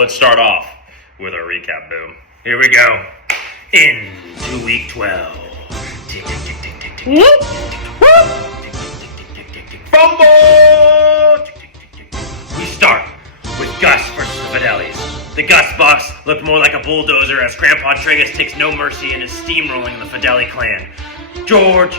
let's start off with our recap, boom. Here we go. Into week 12. Tick, tick, tick, tick, tick, tick. Whoop! Whoop! Tick, tick, tick, tick, tick, tick, tick. Fumble! Tick, tick, tick, tick, tick. We start with Gus versus the Fidelis. The Gus box looked more like a bulldozer as Grandpa Trigus takes no mercy and is steamrolling the Fideli clan. George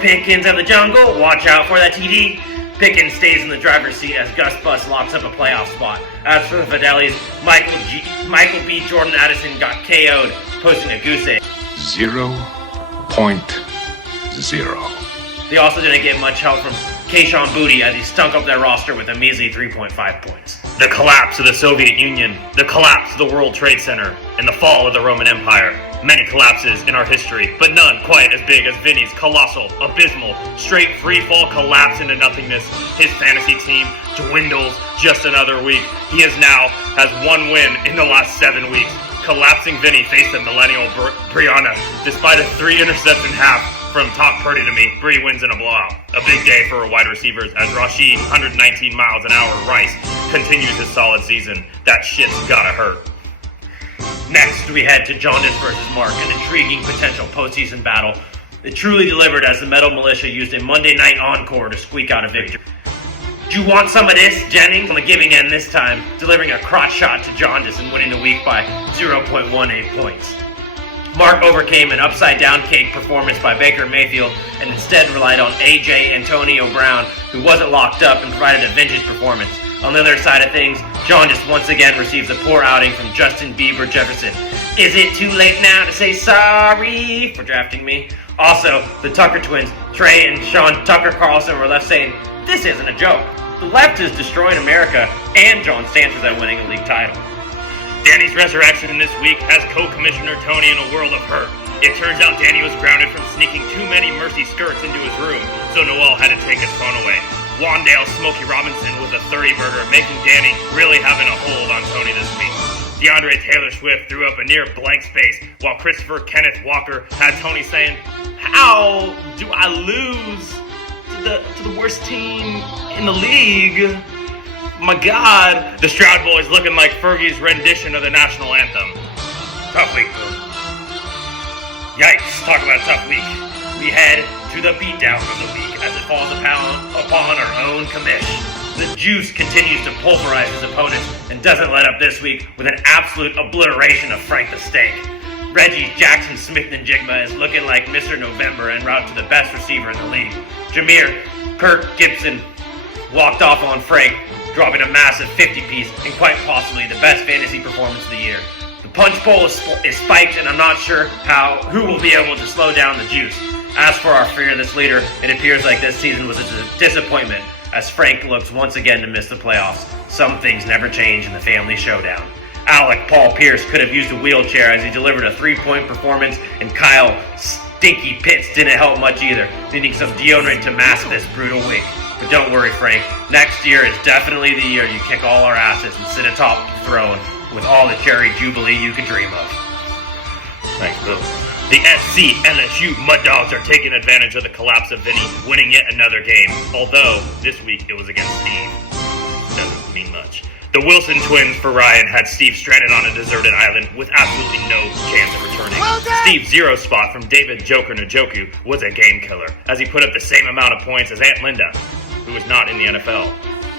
Pickens of the jungle, watch out for that TD. Pickens stays in the driver's seat as Gus Bus locks up a playoff spot. As for the Fidelis, Michael B. Jordan Addison got KO'd, posting a goose egg. 0.0. They also didn't get much help from Kayshon Boutte as he stunk up their roster with a measly 3.5 points. The collapse of the Soviet Union, the collapse of the World Trade Center, and the fall of the Roman Empire. Many collapses in our history, but none quite as big as Vinny's colossal, abysmal, straight free-fall collapse into nothingness. His fantasy team dwindles just another week. He now has one win in the last 7 weeks. Collapsing Vinny faced a millennial Brianna. Despite a 3-interception half from Top Purdy to me, Bree wins in a blowout. A big day for our wide receivers as Rashid, 119 miles an hour Rice, continues his solid season. That shit's gotta hurt. Next, we head to Jaundice versus Mark, an intriguing potential postseason battle. It truly delivered as the Metal Militia used a Monday Night Encore to squeak out a victory. Do you want some of this? Jennings on the giving end this time, delivering a crotch shot to Jaundice and winning the week by 0.18 points. Mark overcame an upside-down cake performance by Baker Mayfield and instead relied on A.J. Antonio Brown, who wasn't locked up and provided a vintage performance. On the other side of things, Jaundice once again receives a poor outing from Justin Bieber Jefferson. Is it too late now to say sorry for drafting me? Also, the Tucker twins, Trey and Sean Tucker Carlson, were left saying, this isn't a joke. The left is destroying America and John Sanchez at winning a league title. Danny's resurrection in this week has co-commissioner Tony in a world of hurt. It turns out Danny was grounded from sneaking too many Mercy skirts into his room, so Noel had to take his phone away. Wandale Smokey Robinson was a 30-burger, making Danny really having a hold on Tony this week. DeAndre Taylor Swift threw up a near blank space, while Christopher Kenneth Walker had Tony saying, how do I lose to the worst team in the league? My God. The Stroud boys looking like Fergie's rendition of the national anthem. Tough week, boom. Yikes, talk about a tough week. We head to the beatdown of the week as it falls upon our own commish. The Juice continues to pulverize his opponents and doesn't let up this week with an absolute obliteration of Frank the Steak. Reggie Jackson Smith-Njigba is looking like Mr. November en route to the best receiver in the league. Jameer Kirk Gibson walked off on Frank, dropping a massive 50-piece and quite possibly the best fantasy performance of the year. The punch bowl is spiked and I'm not sure who will be able to slow down the Juice. As for our fearless leader, it appears like this season was a disappointment as Frank looks once again to miss the playoffs. Some things never change in the family showdown. Alec Paul Pierce could have used a wheelchair as he delivered a 3-point performance, and Kyle Stinky Pitts didn't help much either, needing some deodorant to mask this brutal week. But don't worry, Frank. Next year is definitely the year you kick all our asses and sit atop the throne with all the cherry jubilee you could dream of. Thanks, Bill. The SC LSU Mud Dogs are taking advantage of the collapse of Vinny, winning yet another game. Although, this week it was against Steve. Doesn't mean much. The Wilson twins for Ryan had Steve stranded on a deserted island with absolutely no chance of returning. Steve's zero spot from David Joker Njoku was a game killer, as he put up the same amount of points as Aunt Linda, who is not in the NFL.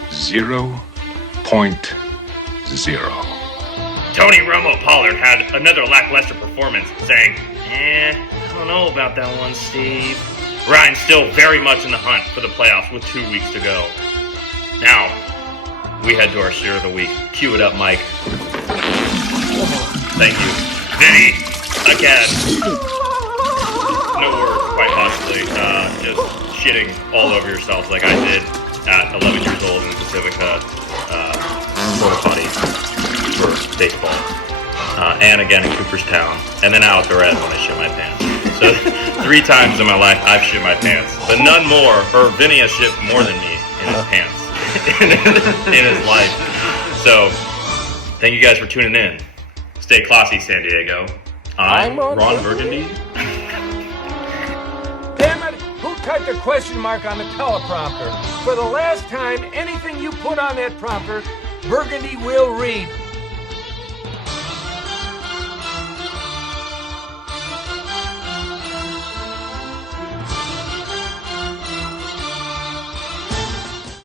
0.0. Tony Romo Pollard had another lackluster performance, saying, I don't know about that one, Steve. Ryan's still very much in the hunt for the playoffs with 2 weeks to go. Now, we head to our share of the week. Cue it up, Mike. Thank you. Vinny, again. No words, quite possibly. Just shitting all over yourself like I did at 11 years old in the Pacifica porta potty for baseball. And again in Cooperstown. And then out at the Red when I shit my pants. So 3 times in my life I've shit my pants. But none more, or Vinny has shit more than me in his pants. in his life. So, thank you guys for tuning in. Stay classy, San Diego. I'm Ron Burgundy. Damn it! Who typed a question mark on the teleprompter? For the last time, anything you put on that prompter, Burgundy will read.